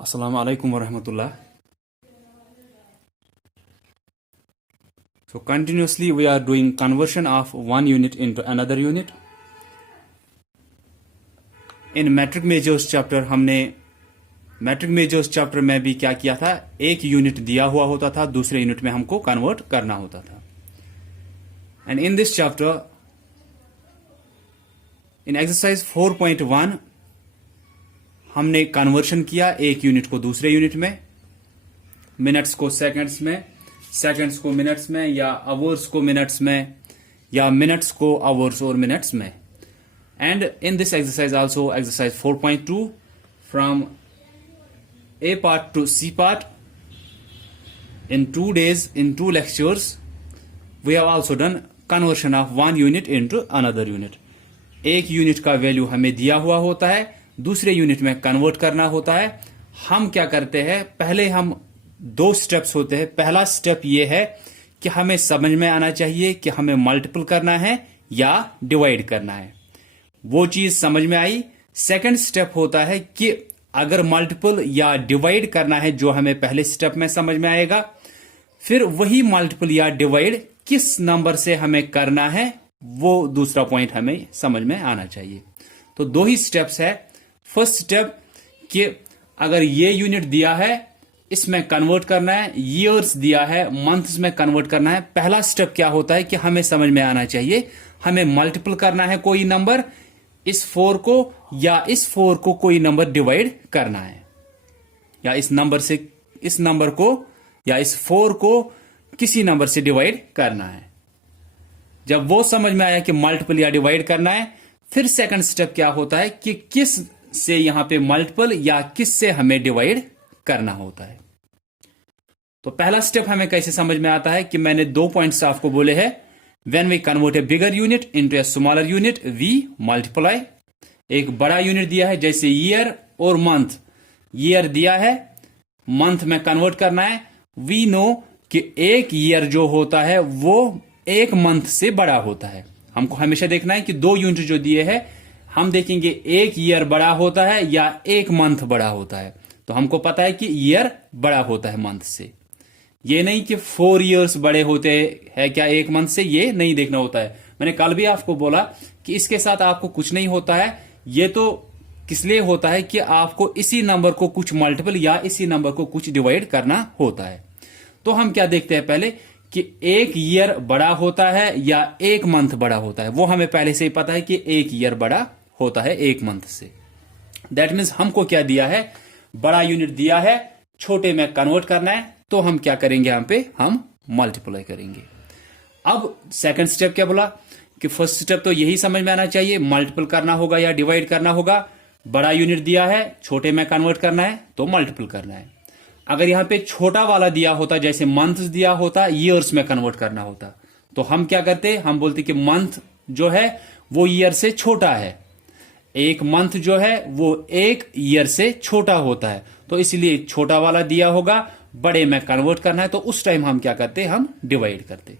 Assalamu alaikum warahmatullah. So continuously we are doing conversion of one unit into another unit. In metric measures chapter हमने metric measures chapter में भी क्या किया था, एक unit दिया हुआ होता था, दूसरे यूनिट में हमको कन्वर्ट करना होता था. And in this chapter, in exercise 4.1 हमने कन्वर्शन किया एक यूनिट को दूसरे यूनिट में, मिनट्स को सेकंड्स में, सेकंड्स को मिनट्स में, या आवर्स को मिनट्स में, या मिनट्स को आवर्स और मिनट्स में. And in this exercise also exercise 4.2 from A part to C part in 2 days in 2 lectures we have also done conversion of one unit into another unit. एक unit का value हमें दिया हुआ होता है, दूसरे यूनिट में कन्वर्ट करना होता है. हम क्या करते हैं, पहले हम 2 स्टेप्स होते हैं. पहला स्टेप ये है कि हमें समझ में आना चाहिए कि हमें मल्टीपल करना है या डिवाइड करना है. वो चीज समझ में आई. सेकंड स्टेप होता है कि अगर मल्टीपल या डिवाइड करना है, जो हमें पहले स्टेप में समझ में आएगा, फिर वही मल्टीपल या डिवाइड किस नंबर से हमें करना है, वो दूसरा पॉइंट हमें समझ में आना चाहिए. तो 2 ही स्टेप्स है. फर्स्ट स्टेप कि अगर ये यूनिट दिया है, इसमें कन्वर्ट करना है, ईयर्स दिया है, मंथ्स में कन्वर्ट करना है. पहला स्टेप क्या होता है कि हमें समझ में आना चाहिए, हमें मल्टीपल करना है कोई नंबर, इस 4 को या इस 4 को कोई नंबर डिवाइड करना है, या इस नंबर से इस नंबर को या इस 4 को किसी नंबर से डिवाइड करना है. जब वो समझ में आया कि मल्टीपल या डिवाइड करना है, फिर सेकंड स्टेप क्या होता है कि किस से यहां पे मल्टीपल या किस से हमें डिवाइड करना होता है. तो पहला स्टेप हमें कैसे समझ में आता है कि मैंने 2 पॉइंट्स आपको बोले हैं. When we convert a bigger unit into a smaller unit, we multiply. एक बड़ा यूनिट दिया है जैसे ईयर और मंथ. ईयर दिया है, मंथ में कन्वर्ट करना है. वी नो कि एक ईयर जो होता है वो एक मंथ से बड़ा होता है. हमको हमेशा देखना है कि 2 यूनिट जो दिए हैं, हम देखेंगे एक ईयर बड़ा होता है या एक मंथ बड़ा होता है. तो हमको पता है कि ईयर बड़ा होता है मंथ से. ये नहीं कि 4 इयर्स बड़े होते हैं क्या एक मंथ से, ये नहीं देखना होता है. मैंने कल भी आपको बोला कि इसके साथ आपको कुछ नहीं होता है. ये तो किस लिए होता है कि आपको इसी नंबर को कुछ मल्टीपल या इसी नंबर को कुछ डिवाइड करना होता है. तो हम क्या देखते हैं पहले कि एक ईयर बड़ा होता है या एक मंथ बड़ा होता है. वो हमें पहले से ही पता है कि एक ईयर बड़ा होता है एक मंथ से. दैट मीन्स हमको क्या दिया है, बड़ा यूनिट दिया है, छोटे में कन्वर्ट करना है. तो हम क्या करेंगे, यहां पे हम मल्टीप्लाई करेंगे. अब सेकंड स्टेप क्या बोला कि फर्स्ट स्टेप तो यही समझ में आना चाहिए, मल्टीपल करना होगा या डिवाइड करना होगा. बड़ा यूनिट दिया है, छोटे में कन्वर्ट करना है, तो मल्टीपल करना है. अगर यहां पे छोटा वाला दिया होता, जैसे मंथ्स दिया होता, ईयर्स में कन्वर्ट करना होता, तो हम क्या करते, हम बोलते कि मंथ जो है वो ईयर से छोटा है. एक मंथ जो है वो एक ईयर से छोटा होता है, तो इसलिए छोटा वाला दिया होगा, बड़े में कन्वर्ट करना है, तो उस टाइम हम क्या करते, हम डिवाइड करते.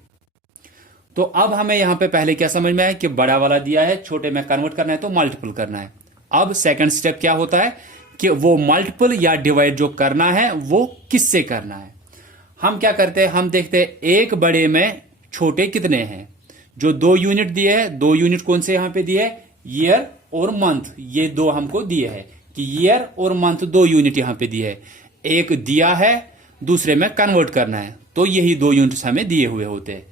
तो अब हमें यहां पे पहले क्या समझ में आया कि बड़ा वाला दिया है, छोटे में कन्वर्ट करना है, तो मल्टीपल करना है. अब सेकंड स्टेप क्या होता है कि वो मल्टीपल या डिवाइड जो करना है वो किससे करना है. हम क्या करते हैं, हम देखते हैं एक बड़े में छोटे कितने हैं. जो 2 यूनिट दिए हैं, 2 यूनिट कौन से यहां पे दिए है, ईयर और मंथ. ये 2 हमको दिए है कि ईयर और मंथ 2 यूनिट यहां पे दिए है. एक दिया है, दूसरे में कन्वर्ट करना है, तो यही 2 यूनिट्स हमें दिए हुए होते हैं.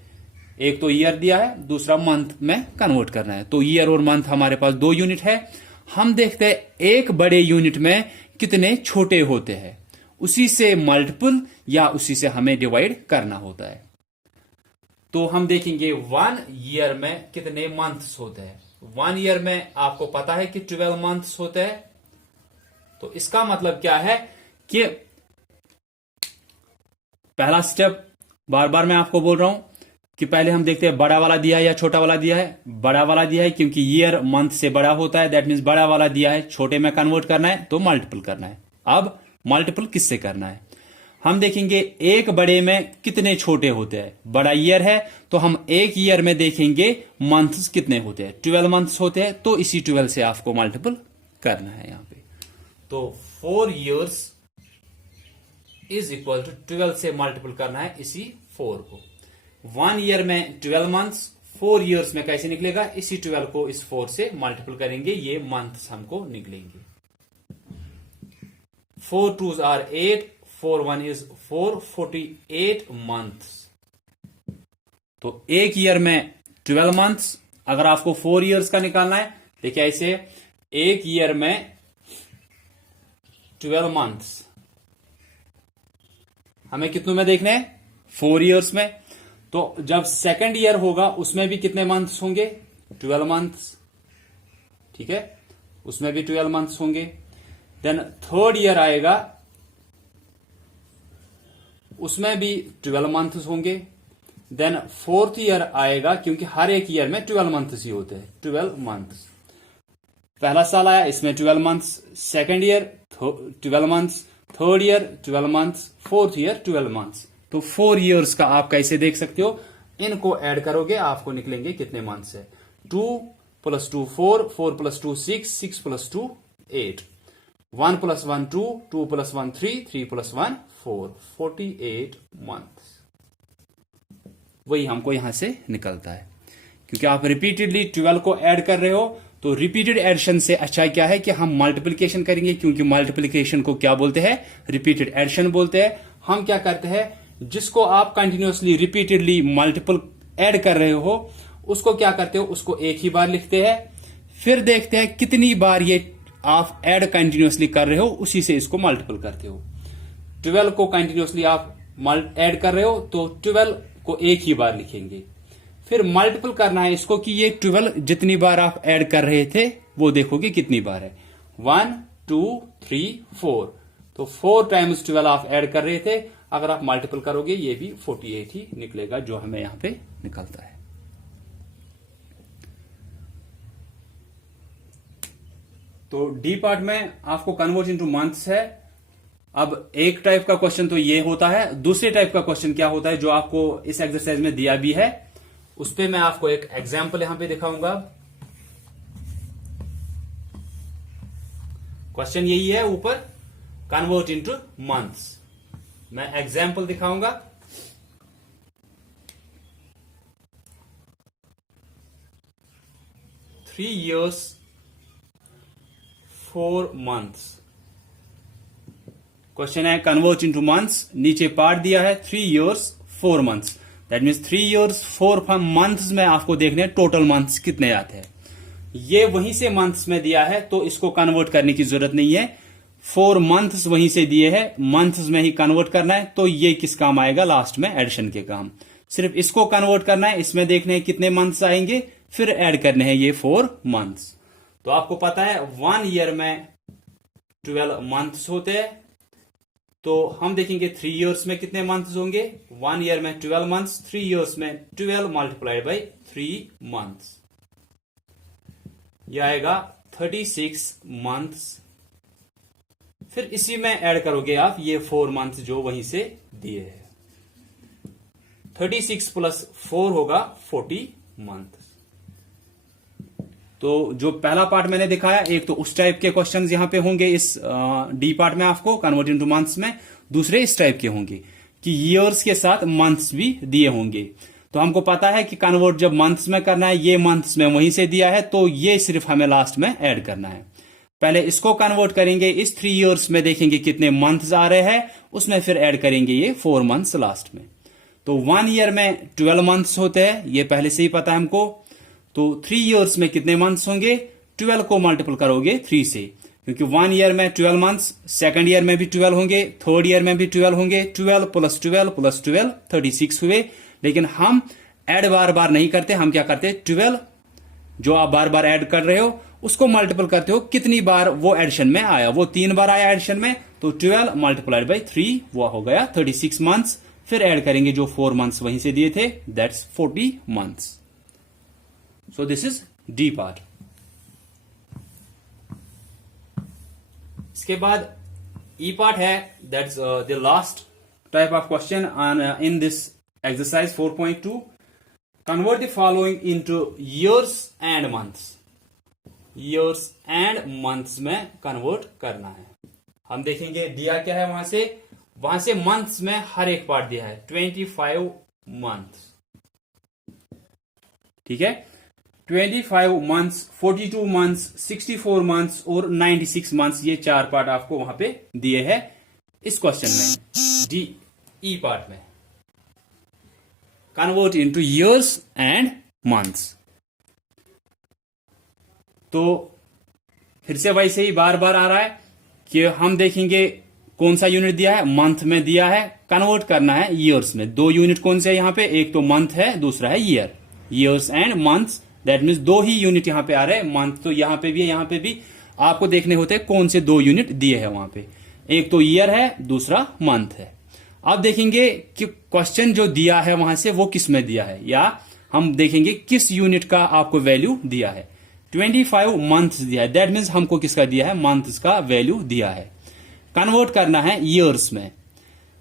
एक तो ईयर दिया है, दूसरा मंथ में कन्वर्ट करना है. तो ईयर और मंथ हमारे पास 2 यूनिट है. हम देखते हैं एक बड़े यूनिट में कितने छोटे होते हैं, उसी से मल्टीपल या उसी से हमें डिवाइड करना होता है. तो हम देखेंगे 1 ईयर में कितने मंथ्स होते हैं. 1 ईयर में आपको पता है कि 12 मंथ्स होते हैं. तो इसका मतलब क्या है कि पहला स्टेप, बार बार मैं आपको बोल रहा हूं कि पहले हम देखते हैं बड़ा वाला दिया है या छोटा वाला दिया है. बड़ा वाला दिया है क्योंकि ईयर मंथ से बड़ा होता है, दैट मीन्स बड़ा वाला दिया है, छोटे में कन्वर्ट करना है, तो मल्टीपल करना है. अब मल्टीपल किससे करना है, हम देखेंगे एक बड़े में कितने छोटे होते हैं. बड़ा ईयर है तो हम एक ईयर में देखेंगे मंथ्स कितने होते हैं, 12 मंथ्स होते हैं, तो इसी 12 से आपको मल्टीपल करना है यहां पे. तो 4 इयर्स इज इक्वल टू 12 से मल्टीपल करना है इसी 4 को। 1 ईयर में 12 मंथ्स, 4 ईयर्स में कैसे निकलेगा, इसी 12 को इस 4 से मल्टीपल करेंगे, ये मंथ्स हमको निकलेंगे। 4 2s are 8, 4 1 is 4, 48 मंथ्स। तो एक ईयर में 12 मंथ्स, अगर आपको 4 ईयर्स का निकालना है, देखिए ऐसे एक ईयर में 12 मंथ्स हमें कितनों में देखने हैं, 4 ईयर्स में। तो जब सेकंड ईयर होगा उसमें भी कितने मंथ्स होंगे, 12 मंथ्स, ठीक है, उसमें भी 12 मंथ्स होंगे। देन थर्ड ईयर आएगा, उसमें भी 12 मंथ्स होंगे। देन फोर्थ ईयर आएगा, क्योंकि हर एक ईयर में 12 मंथ्स ही होते हैं, 12 मंथ्स। पहला साल आया, इसमें 12 months, second year 12 months, third year 12 months, fourth year 12 months. तो 4 ईयर्स का आप कैसे देख सकते हो, इनको ऐड करोगे आपको निकलेंगे कितने मंथ्स है। 2 + 2 4, 4 + 2 6, 6 + 2 8, 1 + 1 2, 2 + 1 3, 3 + 1 4, 48 मंथ्स। वही हमको यहां से निकलता है, क्योंकि आप रिपीटेडली 12 को ऐड कर रहे हो। तो रिपीटेड एडिशन से अच्छा क्या है कि हम मल्टीप्लिकेशन करेंगे, क्योंकि मल्टीप्लिकेशन को क्या बोलते हैं, रिपीटेड एडिशन बोलते हैं। हम क्या करते हैं, जिसको आप कंटिन्यूअसली रिपीटेडली मल्टीपल ऐड कर रहे हो, उसको क्या करते हो, उसको एक ही बार लिखते हैं, फिर देखते हैं कितनी बार ये आप ऐड कंटिन्यूअसली कर रहे हो, उसी से इसको मल्टीपल करते हो। 12 को कंटिन्यूअसली आप ऐड कर रहे हो, तो 12 को एक ही बार लिखेंगे, फिर मल्टीपल करना है इसको कि ये 12 जितनी बार आप ऐड कर रहे थे वो देखोगे कितनी बार है, 1 2 3 4। तो 4 टाइम्स 12 आप ऐड कर रहे थे, अगर आप मल्टीपल करोगे ये भी 48 ही निकलेगा, जो हमें यहां पे निकलता है। तो डी पार्ट में आपको कन्वर्ट इनटू मंथ्स है। अब एक टाइप का क्वेश्चन तो ये होता है, दूसरे टाइप का क्वेश्चन क्या होता है जो आपको इस एक्सरसाइज में दिया भी है, उस पर मैं आपको एक एग्जाम्पल यहां पे दिखाऊंगा। क्वेश्चन यही है ऊपर, कन्वर्ट इनटू मंथ्स। मैं एग्जाम्पल दिखाऊंगा। Three years 4 months. क्वेश्चन है कन्वर्ट इनटू मंथ्स, नीचे पार्ट दिया है 3 years 4 months. That means 3 years 4 months में आपको देखने टोटल मंथ्स कितने आते हैं। ये वहीं से मंथ्स में दिया है, तो इसको कन्वर्ट करने की जरूरत नहीं है। 4 मंथ्स वहीं से दिए हैं, मंथ्स में ही कन्वर्ट करना है, तो ये किस काम आएगा, लास्ट में एडिशन के काम। सिर्फ इसको कन्वर्ट करना है, इसमें देखने हैं कितने मंथ्स आएंगे, फिर ऐड करने हैं ये 4 मंथ्स। तो आपको पता है 1 ईयर में 12 मंथ्स होते हैं, तो हम देखेंगे 3 ईयर्स में कितने मंथ्स होंगे। 1 ईयर में 12 मंथ्स, 3 ईयर्स में 12 मल्टीप्लाइड बाई 3 मंथ्स, यह आएगा 36 मंथ्स। फिर इसी में ऐड करोगे आप ये 4 मंथ्स जो वहीं से दिए हैं। 36 + 4 होगा 40 मंथ। तो जो पहला पार्ट मैंने दिखाया, एक तो उस टाइप के क्वेश्चंस यहां पे होंगे इस डी पार्ट में आपको कन्वर्ट इनटू मंथ्स में, दूसरे इस टाइप के होंगे कि ईयर्स के साथ मंथ्स भी दिए होंगे। तो हमको पता है कि कन्वर्ट जब मंथ्स में करना है, ये मंथ्स में वहीं से दिया है, तो ये सिर्फ हमें लास्ट में ऐड करना है। पहले इसको कन्वर्ट करेंगे, इस 3 ईयर्स में देखेंगे कितने मंथ्स आ रहे हैं, उसमें फिर ऐड करेंगे ये 4 मंथ्स लास्ट में। तो 1 ईयर में 12 मंथ्स होते हैं, ये पहले से ही पता है हमको। तो 3 ईयर्स में कितने मंथ्स होंगे, 12 को मल्टीपल करोगे 3 से, क्योंकि 1 ईयर में 12 मंथ्स, सेकंड ईयर में भी 12 होंगे, थर्ड ईयर में भी 12 होंगे। 12 + 12 + 12 36 हुए। लेकिन हम ऐड बार बार नहीं करते, हम क्या करते, 12 जो आप बार बार ऐड कर रहे हो उसको मल्टीपल करते हो कितनी बार वो एडिशन में आया, वो 3 बार आया एडिशन में, तो 12 मल्टीप्लाइड बाई 3 वो हो गया 36 मंथ्स। फिर ऐड करेंगे जो 4 मंथ्स वहीं से दिए थे, that's 40 months. So this is D part. इसके बाद ई पार्ट है, that's the last type of question on in this exercise 4.2। Convert the following into years and months. Years and months में कन्वर्ट करना है। हम देखेंगे दिया क्या है वहां से, वहां से मंथ्स में हर एक पार्ट दिया है 25 मंथ्स, ठीक है। 25 मंथ्स, 42 मंथ्स, 64 मंथ्स और 96 मंथ्स, ये 4 पार्ट आपको वहां पे दिए हैं इस क्वेश्चन में, डी ई पार्ट में। Convert into years and months. तो फिर से वैसे ही बार बार आ रहा है कि हम देखेंगे कौन सा यूनिट दिया है, मंथ में दिया है, कन्वर्ट करना है ईयर्स में। 2 यूनिट कौन से है यहां पे, एक तो मंथ है, दूसरा है year. Years and months, that means 2 he unit यहां पे आ रहे हैं। मंथ तो यहां पे भी है, यहां पे भी। आपको देखने होते हैं कौन से 2 यूनिट दिए हैं वहां पे, एक तो ईयर है, दूसरा मंथ है। अब देखेंगे कि क्वेश्चन जो दिया है वहां से वो किस में दिया है, या हम देखेंगे किस यूनिट का आपको वैल्यू दिया है। 25 मंथ्स दिया है, दैट मीन्स हमको किसका दिया है, मंथ्स का वैल्यू दिया है। कन्वर्ट करना है ईयर्स में।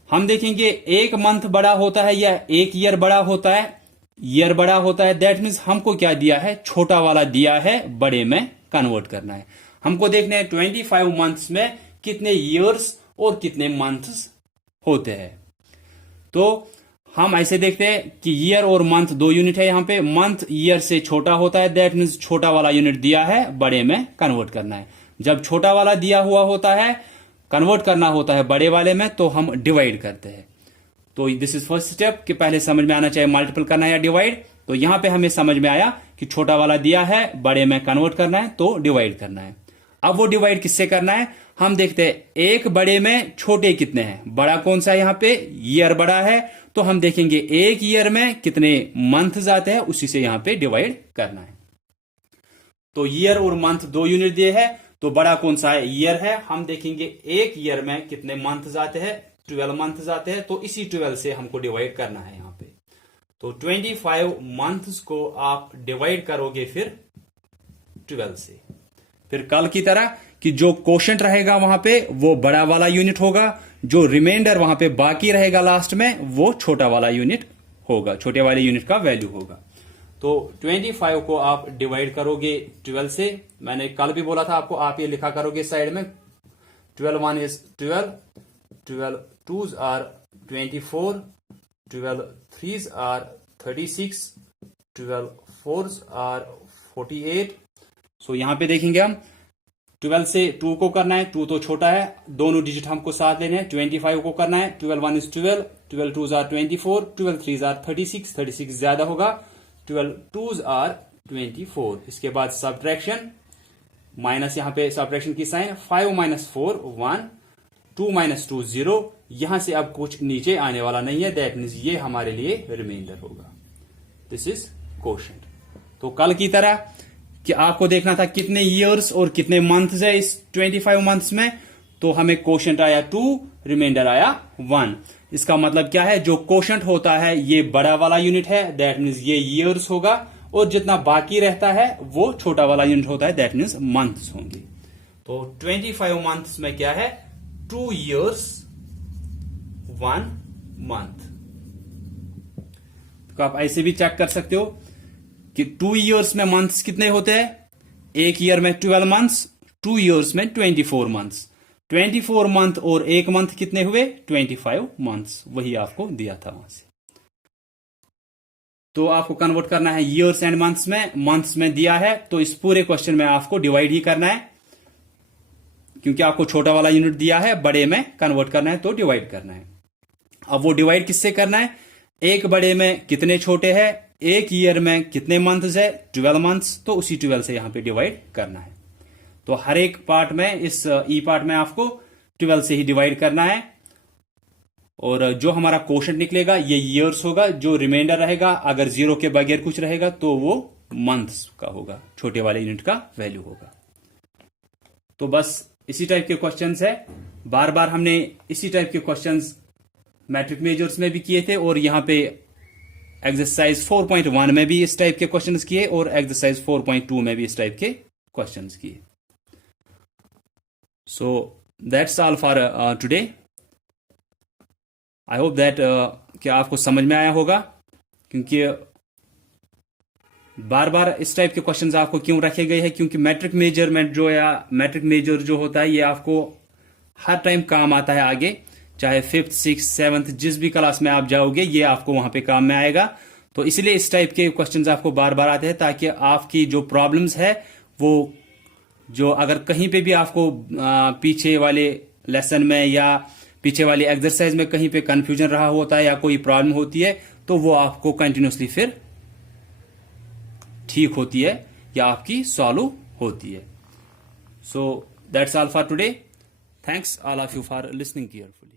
हम देखेंगे एक मंथ बड़ा होता है या एक ईयर बड़ा होता है, ईयर बड़ा होता है, दैट मीन्स हमको क्या दिया है, छोटा वाला दिया है, बड़े में कन्वर्ट करना है। हमको देखना है 25 मंथ्स में कितने ईयर्स और कितने मंथ्स होते हैं। तो हम ऐसे देखते हैं कि ईयर और मंथ 2 यूनिट है यहां पे। मंथ ईयर से छोटा होता है, दैट मीन्स छोटा वाला यूनिट दिया है, बड़े में कन्वर्ट करना है। जब छोटा वाला दिया हुआ होता है, कन्वर्ट करना होता है बड़े वाले में, तो हम डिवाइड करते हैं। तो दिस इज फर्स्ट स्टेप कि पहले समझ में आना चाहिए मल्टीपल करना है या डिवाइड। तो यहां पे हमें समझ में आया कि छोटा वाला दिया है, बड़े में कन्वर्ट करना है, तो डिवाइड करना है। अब वो डिवाइड किससे करना है, हम देखते हैं एक बड़े में छोटे कितने हैं। बड़ा कौन सा है यहां पे, ईयर बड़ा है, तो हम देखेंगे एक ईयर में कितने मंथ्स आते हैं, उसी से यहां पे डिवाइड करना है। तो ईयर और मंथ 2 यूनिट दिए हैं, तो बड़ा कौन सा है, ईयर है। हम देखेंगे एक ईयर में कितने मंथ्स आते हैं, 12 मंथ्स आते हैं, तो इसी 12 से हमको डिवाइड करना है यहां पे। तो 25 मंथ्स को आप डिवाइड करोगे फिर 12 से। फिर कल की तरह कि जो क्वोशंट रहेगा वहां पे वो बड़ा वाला यूनिट होगा, जो रिमाइंडर वहां पे बाकी रहेगा लास्ट में वो छोटा वाला यूनिट होगा, छोटे वाले यूनिट का वैल्यू होगा। तो 25 को आप डिवाइड करोगे 12 से। मैंने कल भी बोला था आपको, आप ये लिखा करोगे साइड में, 12 1 is 12, 12 2s are 24, 12 3s are 36, 12 4s are 48। So यहां पे देखेंगे हम 12 से 2 को करना है, 2 तो छोटा है, दोनों डिजिट हमको साथ लेने हैं। 25 को करना है, 12 1 is 12, 12 2s are 24, 12 3s are 36, 36 ज्यादा होगा, 12 2s आर 24। इसके बाद सब्ट्रैक्शन, माइनस यहां पे सब्ट्रैक्शन की साइन, 5 - 4 1, 2 - 2 0। यहां से अब कुछ नीचे आने वाला नहीं है, दैट मीन्स ये हमारे लिए रिमाइंडर होगा। This is quotient. तो कल की तरह कि आपको देखना था कितने ईयर्स और कितने मंथ्स है इस 25 मंथ्स में, तो हमें क्वोशंट आया 2, रिमाइंडर आया 1। इसका मतलब क्या है, जो क्वोशंट होता है ये बड़ा वाला यूनिट है, दैट मीन्स ये ईयर्स होगा, और जितना बाकी रहता है वो छोटा वाला यूनिट होता है, दैट मीन्स मंथ्स होंगे। तो 25 मंथ्स में क्या है, 2 ईयर्स 1 मंथ। तो आप ऐसे भी चेक कर सकते हो कि 2 ईयर्स में मंथ्स कितने होते हैं, एक ईयर में 12 मंथ्स, 2 ईयर्स में 24 मंथ्स। 24 मंथ और एक मंथ कितने हुए, 25 मंथ्स। वही आपको दिया था वहां से। तो आपको कन्वर्ट करना है ईयर्स एंड मंथ्स में। मंथ्स में दिया है तो इस पूरे क्वेश्चन में आपको डिवाइड ही करना है, क्योंकि आपको छोटा वाला यूनिट दिया है, बड़े में कन्वर्ट करना है तो डिवाइड करना है। अब वो डिवाइड किससे करना है, एक बड़े में कितने छोटे हैं, एक ईयर में कितने मंथ्स है, 12 मंथ्स, तो उसी 12 से यहां पे डिवाइड करना है। तो हर एक पार्ट में, इस ई पार्ट में आपको 12 से ही डिवाइड करना है, और जो हमारा क्वोशंट निकलेगा ये ईयर्स होगा, जो रिमाइंडर रहेगा अगर 0 के बगैर कुछ रहेगा तो वो मंथ्स का होगा, छोटे वाले यूनिट का वैल्यू होगा। तो बस इसी टाइप के क्वेश्चंस है, बार बार हमने इसी टाइप के क्वेश्चंस मैट्रिक मेजर्स में भी किए थे, और यहां पे एक्सरसाइज 4.1 में भी इस टाइप के क्वेश्चंस किए, और एक्सरसाइज 4.2 में भी इस टाइप के क्वेश्चंस किए। So that's all for today. I hope that क्या आपको समझ में आया होगा, क्योंकि बार बार इस टाइप के क्वेश्चंस आपको क्यों रखे गए हैं, क्योंकि मैट्रिक मेजरमेंट जो, या मैट्रिक मेजर जो होता है, ये आपको हर टाइम काम आता है आगे, चाहे 5th 6th 7th जिस भी क्लास में आप जाओगे ये आपको वहां पे काम में आएगा। तो इसलिए इस टाइप के क्वेश्चंस आपको बार बार आते हैं ताकि आपकी जो प्रॉब्लम्स है वो जो अगर कहीं पे भी आपको पीछे वाले लेसन में या पीछे वाली एक्सरसाइज में कहीं पे कंफ्यूजन रहा होता है या कोई प्रॉब्लम होती है तो वो आपको कंटिन्यूसली फिर ठीक होती है या आपकी सॉल्व होती है। So that's all for today. Thanks all of you for listening carefully.